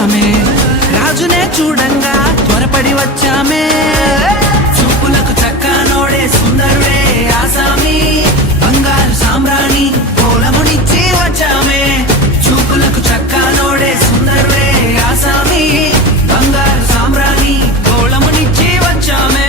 వచ్చామే, రాజునే చూడంగా త్వరపడి వచ్చామే. చూపులకు చక్కనోడే సుందరుడే ఆసామి, బంగారు సామ్రాణి కోలమునిచ్చి వచ్చామే. చూపులకు చక్కనోడే సుందరుడే ఆసామి, బంగారు సామ్రాణి కోలమునిచ్చి వచ్చామే.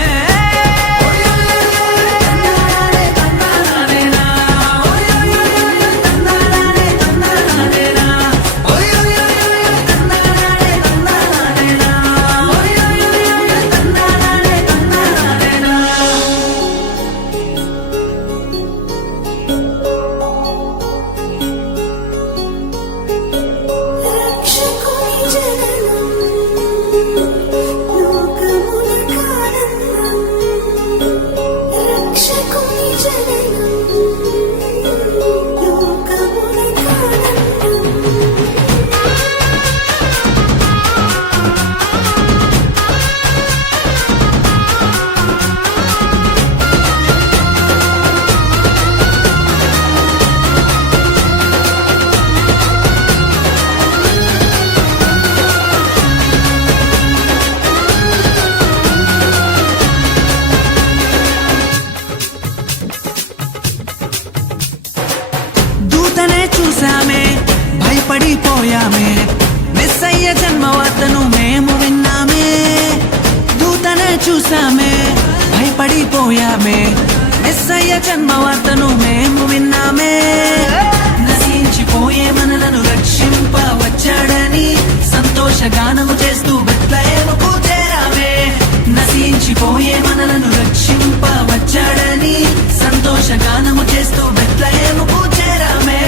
చూసామే, భయపడిపోయామే, మెస్సయ్య జన్మవార్తను మేము విన్నామే. దూతనే చూసామే, భయపడిపోయామే, మెస్సయ్య జన్మవార్తను మేము విన్నామే. నశించిపోయే మనలను రక్షింప వచ్చాడని సంతోషగానము చేస్తూ బెత్లెహేముకు చేరామే. నశించిపోయే మనలను రక్షింప వచ్చాడని సంతోషగానము చేస్తూ బెత్లెహేముకు చేరామే.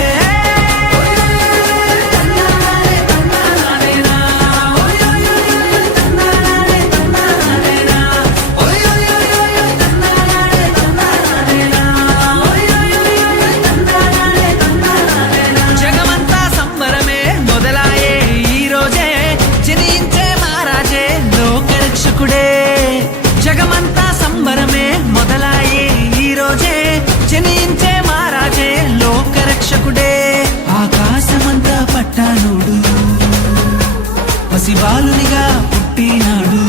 జగమంతా సంబరమే మొదలాయే ఈ రోజే, జనించే మహారాజే లోకరక్షకుడే. ఆకాశమంతా పట్టానుడు పసిబాలునిగా పుట్టినాడు,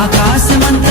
ఆకాశమంతా